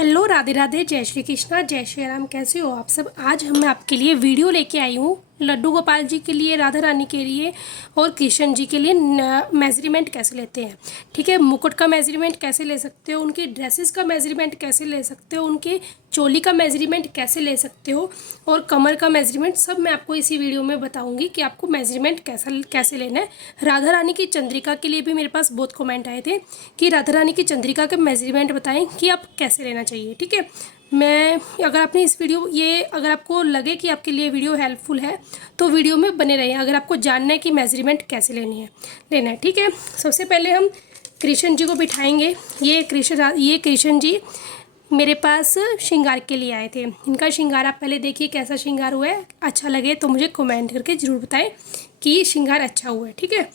Hello, Radhe Radhe, जय श्री कृष्णा, जय श्री राम। कैसे हो आप सब। आज मैं आपके लिए वीडियो लेके आई हूँ लड्डू गोपाल जी के लिए, राधा रानी के लिए और कृष्ण जी के लिए मेजरमेंट कैसे लेते हैं। ठीक है, मुकुट का मेजरमेंट कैसे ले सकते हो, उनकी ड्रेसेस का मेजरमेंट कैसे ले सकते हो, उनके चोली का मेजरमेंट कैसे ले सकते हो और कमर का मेजरमेंट, सब मैं आपको इसी वीडियो में बताऊंगी कि आपको मेजरमेंट कैसे लेना है। राधा रानी की चंद्रिका के लिए भी मेरे पास बहुत कमेंट आए थे कि राधा रानी की चंद्रिका के मेजरमेंट बताएं कि आप कैसे लेना चाहिए। ठीक है, मैं अगर आपने इस वीडियो अगर आपको लगे कि आपके लिए वीडियो हेल्पफुल है तो वीडियो में बने रहिए। अगर आपको जानना है कि मेजरमेंट कैसे लेना है। ठीक है, सबसे पहले हम कृष्ण जी को बिठाएंगे। ये कृष्ण जी मेरे पास श्रृंगार के लिए आए थे। इनका श्रृंगार आप पहले देखिए कैसा श्रृंगार हुआ है। अच्छा लगे तो मुझे कमेंट करके ज़रूर बताएं कि ये श्रृंगार अच्छा हुआ है। ठीक है,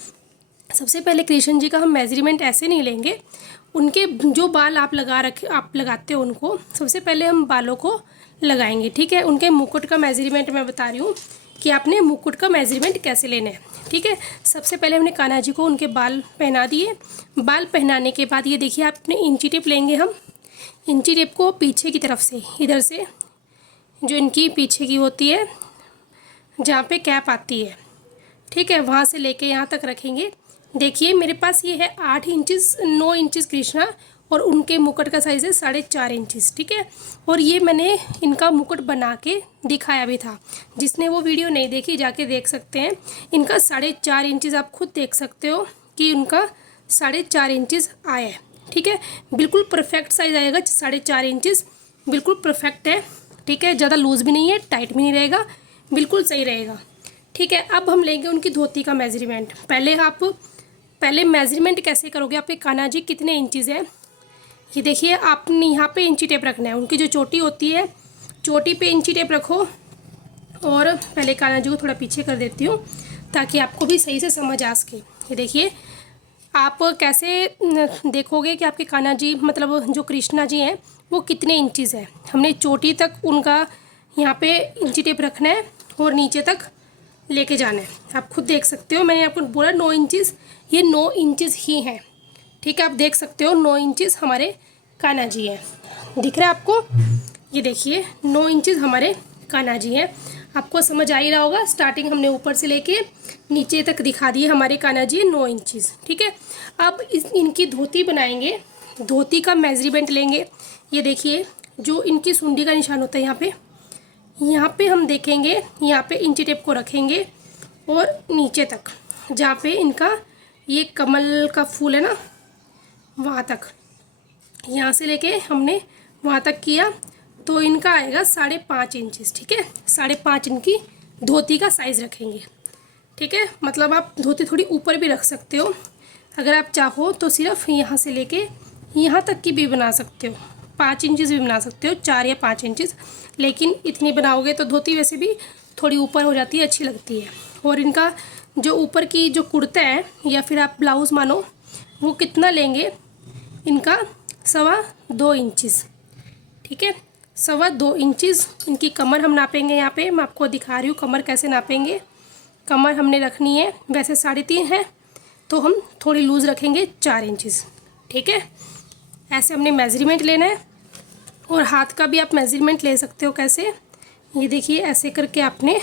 सबसे पहले कृष्ण जी का हम मेजरमेंट ऐसे नहीं लेंगे। उनके जो बाल आप लगाते हो उनको सबसे पहले हम बालों को लगाएंगे। ठीक है, उनके मुकुट का मेजरमेंट मैं बता रही हूँ कि आपने मुकुट का मेजरमेंट कैसे लेना है। ठीक है, सबसे पहले हमने कान्हा जी को उनके बाल पहना दिए। बाल पहनाने के बाद ये देखिए, आपने इंची टेप लेंगे हम। इंची टेप को पीछे की तरफ से, इधर से जो इनकी पीछे की होती है जहाँ पे कैप आती है, ठीक है, वहाँ से लेके यहाँ तक रखेंगे। देखिए मेरे पास ये है 8 इंचज़, 9 इंचज़ कृष्णा और उनके मुकुट का साइज़ है 4.5 इंचज़। ठीक है, और ये मैंने इनका मुकुट बना के दिखाया भी था। जिसने वो वीडियो नहीं देखी जाके देख सकते हैं। इनका 4.5 इंचज़ आप खुद देख सकते हो कि उनका 4.5 इंचज़ आया है। ठीक है, बिल्कुल परफेक्ट साइज़ आएगा 4.5 इंचज़, बिल्कुल परफेक्ट है। ठीक है, ज़्यादा लूज़ भी नहीं है, टाइट भी नहीं रहेगा, बिल्कुल सही रहेगा। ठीक है, अब हम लेंगे उनकी धोती का मेजरमेंट। पहले मेजरमेंट कैसे करोगे, आपके कान्हा जी कितने इंचज़ है ये देखिए। आपने यहाँ पे इंची टेप रखना है। उनकी जो चोटी होती है, चोटी पे इंची टेप रखो। और पहले कान्हा जी को थोड़ा पीछे कर देती हूँ ताकि आपको भी सही से समझ आ सके। ये देखिए, आप कैसे देखोगे कि आपके कान्हा जी मतलब जो कृष्णा जी हैं वो कितने इंचज़ है। हमने चोटी तक उनका यहाँ पे इंची टेप रखना है और नीचे तक लेके जाना है। आप खुद देख सकते हो, मैंने आपको बोला 9 इंचज़, ये 9 इंचज़ ही हैं। ठीक है, आप देख सकते हो 9 इंचज़ हमारे कान्हा जी हैं। दिख रहा है आपको, ये देखिए 9 इंचज़ हमारे कान्हा जी हैं। आपको समझ आ ही रहा होगा। स्टार्टिंग हमने ऊपर से लेके नीचे तक दिखा दिए हमारे कान्हा जी 9 इंचज़। ठीक है, अब इनकी धोती बनाएंगे। धोती का मेजरमेंट लेंगे। ये देखिए, जो इनकी सुंडी का निशान होता है यहाँ पे हम देखेंगे, यहाँ पे इंची टेप को रखेंगे और नीचे तक जहाँ पे इनका ये कमल का फूल है ना, वहाँ तक, यहाँ से लेके हमने वहाँ तक किया तो इनका आएगा 5.5 इंचज़। ठीक है, 5.5 इनकी धोती का साइज़ रखेंगे। ठीक है, मतलब आप धोती थोड़ी ऊपर भी रख सकते हो। अगर आप चाहो तो सिर्फ यहाँ से लेके यहाँ तक की भी बना सकते हो, 5 इंचज़ भी बना सकते हो, 4 या 5 इंचज़। लेकिन इतनी बनाओगे तो धोती वैसे भी थोड़ी ऊपर हो जाती है, अच्छी लगती है। और इनका जो ऊपर की जो कुर्ता है या फिर आप ब्लाउज़ मानो, वो कितना लेंगे, इनका 2.25 इंचज़। ठीक है, 2.25 इंचज़ इनकी कमर हम नापेंगे। यहाँ पे मैं आपको दिखा रही हूँ कमर कैसे नापेंगे। कमर हमने रखनी है वैसे 3.5 है, तो हम थोड़ी लूज़ रखेंगे 4 इंचज़। ठीक है, ऐसे हमने मेजरमेंट लेना है। और हाथ का भी आप मेजरमेंट ले सकते हो। कैसे, ये देखिए ऐसे करके आपने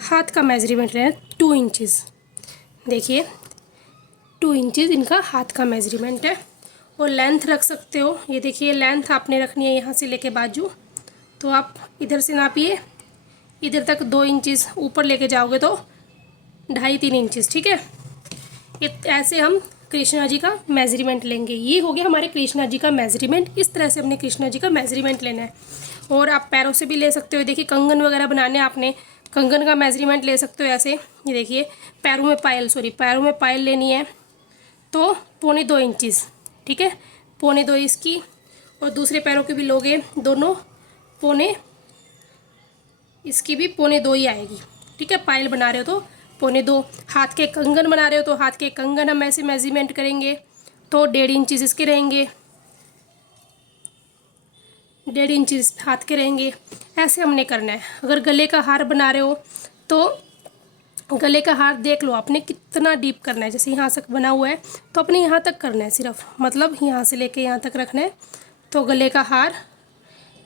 हाथ का मेजरमेंट लेना है 2 इंचज़। देखिए 2 इंचज़ इनका हाथ का मेजरमेंट है। और लेंथ रख सकते हो। ये देखिए लेंथ आपने रखनी है यहाँ से लेके बाजू, तो आप इधर से नापिए, इधर तक 2 इंचज़, ऊपर लेके जाओगे तो 2.5-3 इंचज़। ठीक है, ऐसे हम कृष्णा जी का मेजरमेंट लेंगे। ये हो गया हमारे कृष्णा जी का मेजरमेंट। इस तरह से हमने कृष्णा जी का मेजरमेंट लेना है। और आप पैरों से भी ले सकते हो। देखिए कंगन वगैरह बनाने, आपने कंगन का मेजरमेंट ले सकते हो ऐसे। ये देखिए पैरों में पायल लेनी है तो 2.25 इंचज़। ठीक है, 2.25 इसकी, और दूसरे पैरों की भी लोगे दोनों, इसकी भी 2.25 ही आएगी। ठीक है, पायल बना रहे हो तो 2.25। हाथ के कंगन बना रहे हो तो हाथ के कंगन हम ऐसे मेजरमेंट करेंगे तो 1.5 इंचज़ इसके रहेंगे, 1.5 इंचज़ हाथ के रहेंगे। ऐसे हमने करना है। अगर गले का हार बना रहे हो तो गले का हार देख लो आपने कितना डीप करना है। जैसे यहाँ तक बना हुआ है तो अपने यहाँ तक करना है सिर्फ, मतलब यहाँ से लेके यहाँ तक रखना है। तो गले का हार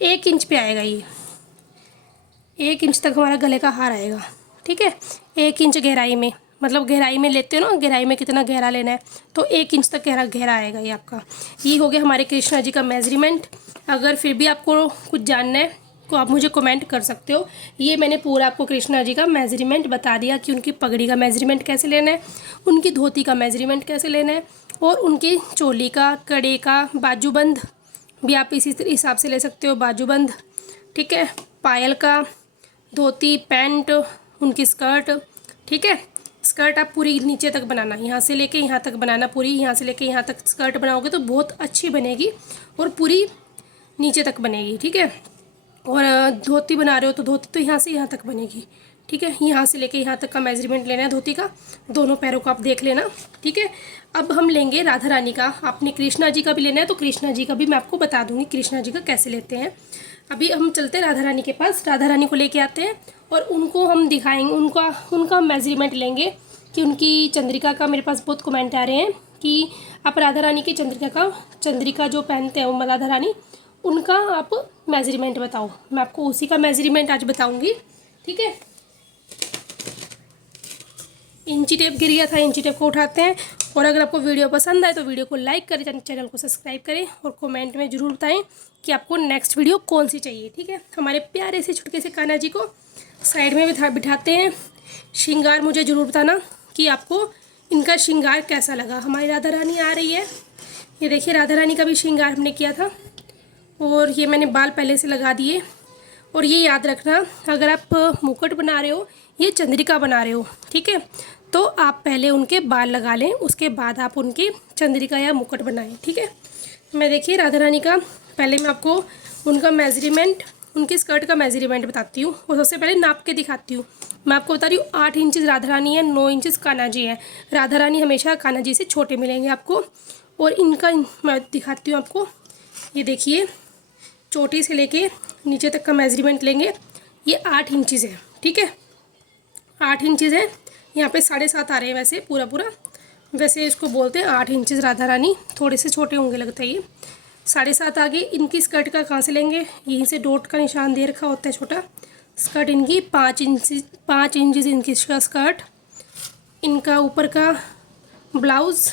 1 इंच पे आएगा ये, 1 इंच तक हमारा गले का हार आएगा। ठीक है, 1 इंच गहराई में, मतलब गहराई में लेते हो ना, गहराई में कितना गहरा लेना है, तो 1 इंच तक गहरा आएगा ये आपका। ये हो गया हमारे कृष्णा जी का मेजरमेंट। अगर फिर भी आपको कुछ जानना है तो आप मुझे कमेंट कर सकते हो। ये मैंने पूरा आपको कृष्णा जी का मेजरमेंट बता दिया कि उनकी पगड़ी का मेजरमेंट कैसे लेना है, उनकी धोती का मेजरमेंट कैसे लेना है, और उनकी चोली का, कड़े का, बाजूबंद भी आप इसी हिसाब से ले सकते हो, बाजूबंद। ठीक है, पायल का, धोती, पैंट, उनकी स्कर्ट। ठीक है, स्कर्ट आप पूरी नीचे तक बनाना, यहाँ से लेके यहाँ तक बनाना, पूरी यहाँ से लेके यहाँ तक स्कर्ट बनाओगे तो बहुत अच्छी बनेगी और पूरी नीचे तक बनेगी। ठीक है, और धोती बना रहे हो तो धोती तो यहाँ से यहाँ तक बनेगी। ठीक है, यहाँ से लेके यहाँ तक का मेजरमेंट लेना है धोती का, दोनों पैरों को आप देख लेना। ठीक है, अब हम लेंगे राधा रानी का। आपने कृष्णा जी का भी लेना है तो कृष्णा जी का भी मैं आपको बता दूंगी कृष्णा जी का कैसे लेते हैं। अभी हम चलते हैं राधा रानी के पास, राधा रानी को लेके आते हैं और उनको हम दिखाएंगे, उनका मेजरमेंट लेंगे कि उनकी चंद्रिका का। मेरे पास बहुत कमेंट आ रहे हैं कि आप राधा रानी की चंद्रिका जो पहनते हैं वो राधा रानी, उनका आप मेजरमेंट बताओ। मैं आपको उसी का मेजरमेंट आज बताऊंगी। ठीक है, इंची टेप गिर गया था, इंची टेप को उठाते हैं। और अगर आपको वीडियो पसंद आए तो वीडियो को लाइक करें, चैनल को सब्सक्राइब करें और कमेंट में ज़रूर बताएं कि आपको नेक्स्ट वीडियो कौन सी चाहिए। ठीक है, हमारे प्यारे से छुटके से कान्हा जी को साइड में बिठाते हैं। श्रृंगार मुझे ज़रूर बताना कि आपको इनका श्रृंगार कैसा लगा। हमारी राधा रानी आ रही है, ये देखिए राधा रानी का भी श्रृंगार हमने किया था और ये मैंने बाल पहले से लगा दिए। और ये याद रखना, अगर आप मुकुट बना रहे हो, ये चंद्रिका बना रहे हो, ठीक है, तो आप पहले उनके बाल लगा लें, उसके बाद आप उनकी चंद्रिका या मुकुट बनाएं। ठीक है, मैं देखिए राधा रानी का, पहले मैं आपको उनका मेजरमेंट, उनकी स्कर्ट का मेजरमेंट बताती हूँ और सबसे पहले नाप के दिखाती हूँ। मैं आपको बता रही हूँ 8 इंचज़ राधा रानी है, 9 इंचज़ कान्हा जी है। राधा रानी हमेशा कान्हा जी से छोटे मिलेंगे आपको। और इनका मैं दिखाती हूँ आपको, ये देखिए चोटी से लेके नीचे तक का मेजरमेंट लेंगे, ये 8 इंचज़ है। ठीक है, 8 इंचज़ है। यहाँ पे 7.5 आ रहे हैं वैसे पूरा, वैसे इसको बोलते हैं 8 इंचज़ राधा रानी, थोड़े से छोटे होंगे लगता है ये। 7.5 आगे इनकी स्कर्ट का कहाँ से लेंगे, यहीं से डॉट का निशान दे रखा होता है छोटा। स्कर्ट इनकी 5 इंचज़ इनकी स्कर्ट। इनका ऊपर का ब्लाउज़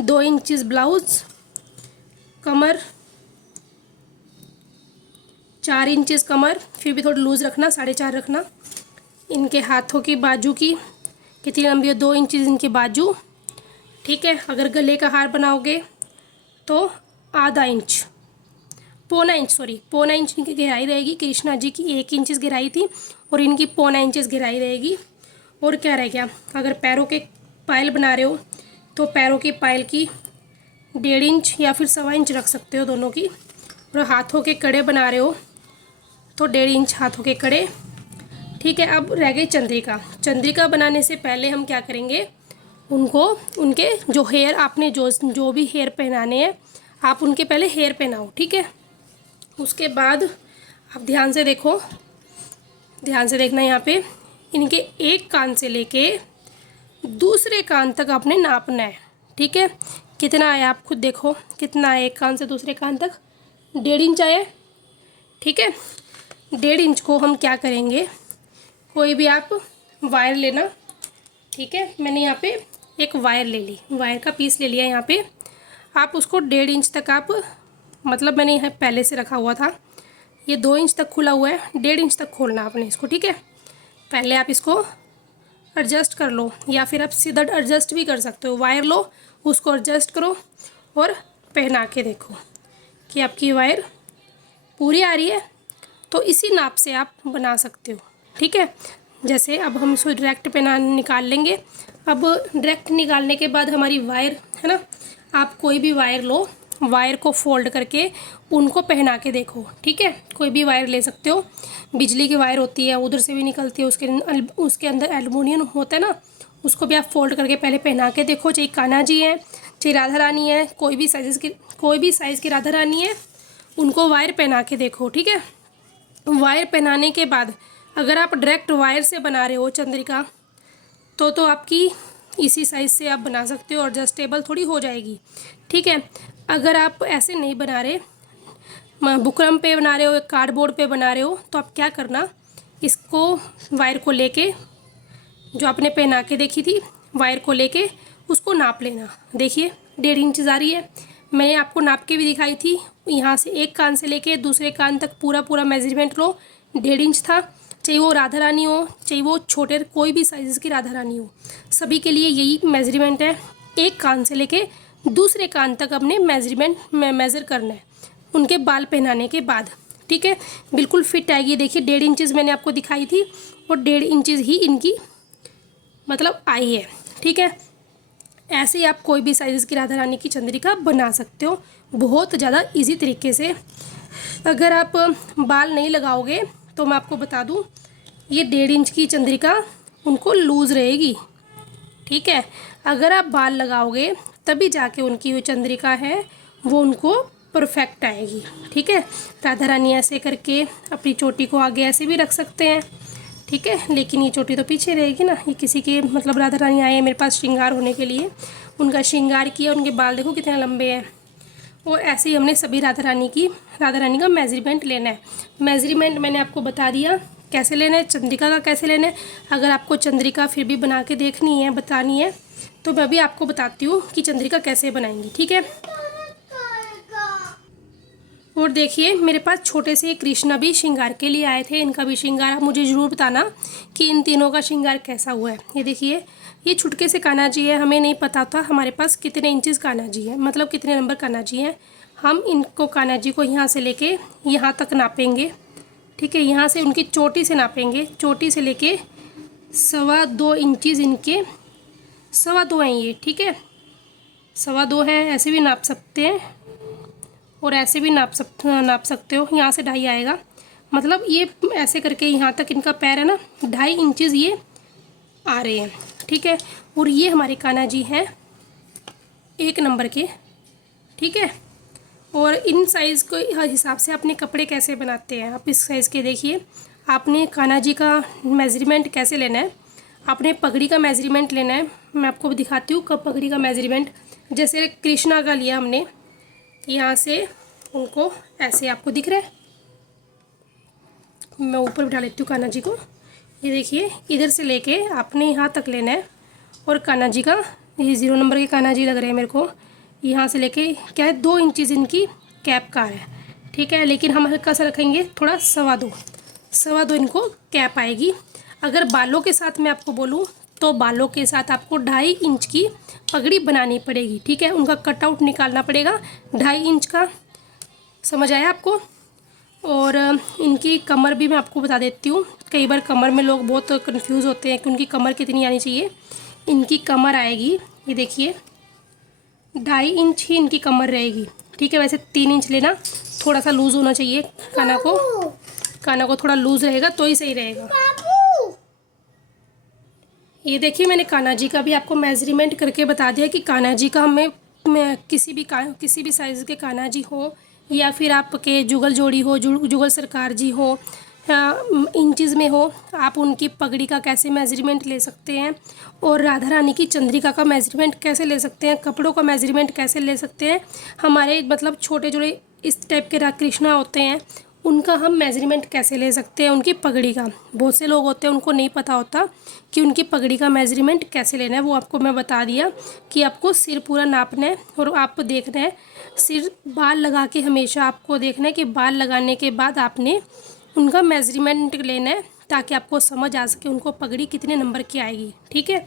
2 इंचज़ ब्लाउज़। कमर 4 इंचज़ कमर, फिर भी थोड़ा लूज़ रखना, 4.5 रखना। इनके हाथों की बाजू की कितनी लंबी है, 2 इंचज़ इनके बाजू। ठीक है, अगर गले का हार बनाओगे तो आधा इंच, पौना इंच इनकी गहराई रहेगी। कृष्णा जी की 1 इंच गहराई थी और इनकी पौना इंच गहराई रहेगी। और क्या रह गया, अगर पैरों के पायल बना रहे हो तो पैरों की पायल की 1.5 इंच या फिर 1.25 इंच रख सकते हो दोनों की। और हाथों के कड़े बना रहे हो तो 1.5 इंच हाथों के कड़े। ठीक है, अब रह गई चंद्रिका। चंद्रिका बनाने से पहले हम क्या करेंगे, उनको उनके जो हेयर आपने जो भी हेयर पहनाने हैं आप उनके पहले हेयर पहनाओ। ठीक है, उसके बाद आप ध्यान से देखो, ध्यान से देखना, यहाँ पे इनके एक कान से लेके दूसरे कान तक आपने नापना है। ठीक है, कितना आया आप खुद देखो, कितना है एक कान से दूसरे कान तक, 1.5 इंच आया। ठीक है, 1.5 इंच को हम क्या करेंगे, कोई भी आप वायर लेना। ठीक है, मैंने यहाँ पे एक वायर ले ली, वायर का पीस ले लिया यहाँ पे। आप उसको 1.5 इंच तक आप, मतलब मैंने यहाँ पहले से रखा हुआ था, ये 2 इंच तक खुला हुआ है, 1.5 इंच तक खोलना आपने इसको। ठीक है, पहले आप इसको एडजस्ट कर लो या फिर आप सीधा एडजस्ट भी कर सकते हो। वायर लो, उसको एडजस्ट करो और पहना के देखो कि आपकी वायर पूरी आ रही है, तो इसी नाप से आप बना सकते हो। ठीक है, जैसे अब हम इसको डायरेक्ट पहना निकाल लेंगे। अब डायरेक्ट निकालने के बाद हमारी वायर है ना, आप कोई भी वायर लो, वायर को फोल्ड करके उनको पहना के देखो। ठीक है, कोई भी वायर ले सकते हो, बिजली की वायर होती है उधर से भी निकलती है, उसके अंदर एल्युमिनियम होता है ना, उसको भी आप फोल्ड करके पहले पहना के देखो। चाहे कान्हा जी है, चाहे राधा रानी है, कोई भी साइज़ की राधा रानी है, उनको वायर पहना के देखो। ठीक है, वायर पहनाने के बाद अगर आप डायरेक्ट वायर से बना रहे हो चंद्रिका तो आपकी इसी साइज़ से आप बना सकते हो, एडजस्टेबल थोड़ी हो जाएगी। ठीक है, अगर आप ऐसे नहीं बना रहे, बुकरम पे बना रहे हो, कार्डबोर्ड पे बना रहे हो, तो आप क्या करना, इसको वायर को लेके, जो आपने पहना के देखी थी, वायर को लेके उसको नाप लेना। देखिए 1.5 इंच आ रही है। मैंने आपको नाप के भी दिखाई थी। यहाँ से एक कान से लेके दूसरे कान तक पूरा मेजरमेंट लो। 1.5 इंच था। चाहे वो राधा रानी हो, चाहे वो छोटे कोई भी साइज़ की राधा रानी हो, सभी के लिए यही मेजरमेंट है। एक कान से लेके दूसरे कान तक अपने मेजरमेंट मेज़र करना है उनके बाल पहनाने के बाद। ठीक है, बिल्कुल फिट आएगी। देखिए 1.5 इंचज़ मैंने आपको दिखाई थी और 1.5 इंचज़ ही इनकी मतलब आई है। ठीक है, ऐसे ही आप कोई भी साइज़ की राधा रानी की चंद्रिका बना सकते हो बहुत ज़्यादा इजी तरीके से। अगर आप बाल नहीं लगाओगे तो मैं आपको बता दूं, ये 1.5 इंच की चंद्रिका उनको लूज़ रहेगी। ठीक है, अगर आप बाल लगाओगे तभी जाके उनकी जो चंद्रिका है वो उनको परफेक्ट आएगी। ठीक है, राधा रानी ऐसे करके अपनी चोटी को आगे ऐसे भी रख सकते हैं। ठीक है, लेकिन ये चोटी तो पीछे रहेगी ना। ये किसी के मतलब राधा रानी आए हैं मेरे पास श्रृंगार होने के लिए, उनका श्रृंगार किया, उनके बाल देखो कितने लंबे हैं। और ऐसे ही हमने सभी राधा रानी का मेजरमेंट लेना है। मेजरमेंट मैंने आपको बता दिया कैसे लेना है, चंद्रिका का कैसे लेना है। अगर आपको चंद्रिका फिर भी बना के देखनी है, बतानी है, तो मैं भी आपको बताती हूँ कि चंद्रिका कैसे बनाएंगी। ठीक है, और देखिए मेरे पास छोटे से कृष्णा भी श्रृंगार के लिए आए थे। इनका भी श्रृंगार आप मुझे ज़रूर बताना कि इन तीनों का श्रृंगार कैसा हुआ है। ये देखिए, ये छुटके से कान्हा जी है। हमें नहीं पता था हमारे पास कितने इंचेस कान्हा जी है, मतलब कितने नंबर कान्हा जी हैं। हम इनको कान्हा जी को यहाँ से लेके यहाँ तक नापेंगे। ठीक है, यहाँ से उनकी चोटी से नापेंगे, चोटी से लेके 2.25 इंचेस इनके 2.25 हैं ये। ठीक है, 2.25 हैं। ऐसे भी नाप सकते हैं और ऐसे भी नाप सकते हो। यहाँ से 2.5 आएगा, मतलब ये ऐसे करके यहाँ तक इनका पैर है ना, 2.5 इंचेस ये आ रहे हैं। ठीक है, और ये हमारे कान्हा जी हैं 1 नंबर के। ठीक है, और इन साइज़ को हिसाब से अपने कपड़े कैसे बनाते हैं आप इस साइज़ के। देखिए आपने कान्हा जी का मेजरमेंट कैसे लेना है, आपने पगड़ी का मेजरमेंट लेना है। मैं आपको दिखाती हूँ कब पगड़ी का मेजरमेंट। जैसे कृष्णा का लिया हमने, यहाँ से उनको ऐसे आपको दिख रहा है, मैं ऊपर बिठा लेती हूँ कान्हा जी को। ये देखिए इधर से लेके आपने यहाँ तक लेना है। और कान्हा जी का ये 0 नंबर के कान्हा जी लग रहे हैं मेरे को। यहाँ से लेके क्या है 2 इंचेस इनकी कैप का है। ठीक है, लेकिन हम हल्का सा रखेंगे, थोड़ा 2.25 इनको कैप आएगी। अगर बालों के साथ मैं आपको बोलूँ तो बालों के साथ आपको 2.5 इंच की पगड़ी बनानी पड़ेगी। ठीक है, उनका कटआउट निकालना पड़ेगा 2.5 इंच का। समझ आया आपको। और इनकी कमर भी मैं आपको बता देती हूँ। कई बार कमर में लोग बहुत कंफ्यूज होते हैं कि उनकी कमर कितनी आनी चाहिए। इनकी कमर आएगी, ये देखिए 2.5 इंच ही इनकी कमर रहेगी। ठीक है, वैसे 3 इंच लेना, थोड़ा सा लूज़ होना चाहिए काना को थोड़ा लूज़ रहेगा तो ही सही रहेगा। ये देखिए मैंने कान्हा जी का भी आपको मेजरमेंट करके बता दिया कि कान्हा जी का हमें किसी भी साइज़ के कान्हा जी हो, या फिर आपके जुगल जोड़ी हो, जुगल सरकार जी हो, इंचज़ में हो, आप उनकी पगड़ी का कैसे मेजरमेंट ले सकते हैं, और राधा रानी की चंद्रिका का मेजरमेंट कैसे ले सकते हैं, कपड़ों का मेजरमेंट कैसे ले सकते हैं। हमारे मतलब छोटे जो इस टाइप के राधा कृष्णा होते हैं उनका हम मेजरमेंट कैसे ले सकते हैं, उनकी पगड़ी का। बहुत से लोग होते हैं उनको नहीं पता होता कि उनकी पगड़ी का मेजरमेंट कैसे लेना है। वो आपको मैं बता दिया कि आपको सिर पूरा नापना है और आपको देखना है सिर बाल लगा के, हमेशा आपको देखना है कि बाल लगाने के बाद आपने उनका मेजरमेंट लेना है ताकि आपको समझ आ सके उनको पगड़ी कितने नंबर की आएगी। ठीक है,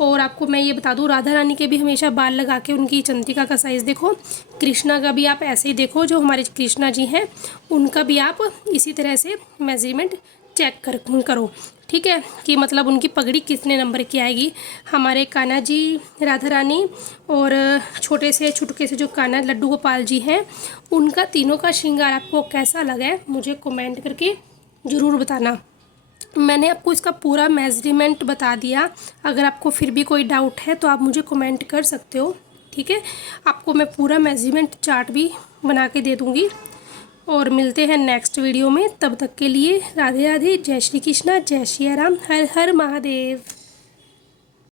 और आपको मैं ये बता दूँ राधा रानी के भी हमेशा बाल लगा के उनकी चंद्रिका का साइज़ देखो। कृष्णा का भी आप ऐसे ही देखो, जो हमारे कृष्णा जी हैं उनका भी आप इसी तरह से मेजरमेंट चेक करो। ठीक है, कि मतलब उनकी पगड़ी कितने नंबर की आएगी। हमारे कान्हा जी, राधा रानी और छोटे से छुटके से जो कान्हा लड्डू गोपाल जी हैं, उनका तीनों का श्रृंगार आपको कैसा लगा है मुझे कमेंट करके ज़रूर बताना। मैंने आपको इसका पूरा मेजरमेंट बता दिया। अगर आपको फिर भी कोई डाउट है तो आप मुझे कमेंट कर सकते हो। ठीक है, आपको मैं पूरा मेजरमेंट चार्ट भी बना के दे दूँगी। और मिलते हैं नेक्स्ट वीडियो में, तब तक के लिए राधे राधे, जय श्री कृष्णा, जय श्री राम, हर हर महादेव।